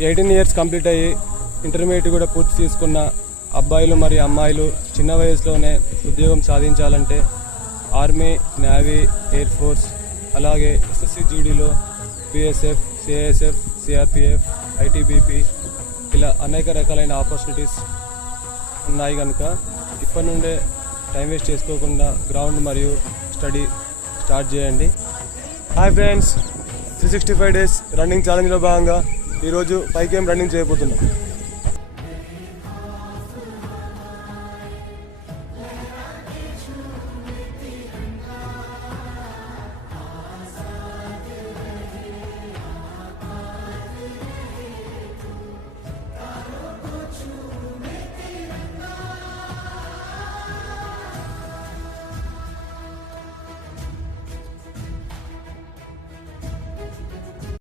18 years complete అయ్యి intermediate కూడా పూర్తి చేసుకున్న అబ్బాయిలు మరియు అమ్మాయిలు చిన్న వయసులోనే ఉద్యోగం సాధించాలంటే ఆర్మీ, నేవీ, ఎయిర్ ఫోర్స్, అలాగే SSC జీడీలో BSF, CISF, CRPF, ITBP ఇలా అనేక రకాలైన ఆపర్చునిటీస్ ఉన్నాయి కనుక ఇప్పటి నుండే టైం వేస్ట్ చేసుకోకుండా గ్రౌండ్ మరియు స్టడీ స్టార్ట్ చేయండి. హాయ్ ఫ్రెండ్స్, 365 డేస్ రన్నింగ్ ఛాలెంజ్లో భాగంగా ఈరోజు 5 km రన్నింగ్ చేయబోతున్నాం.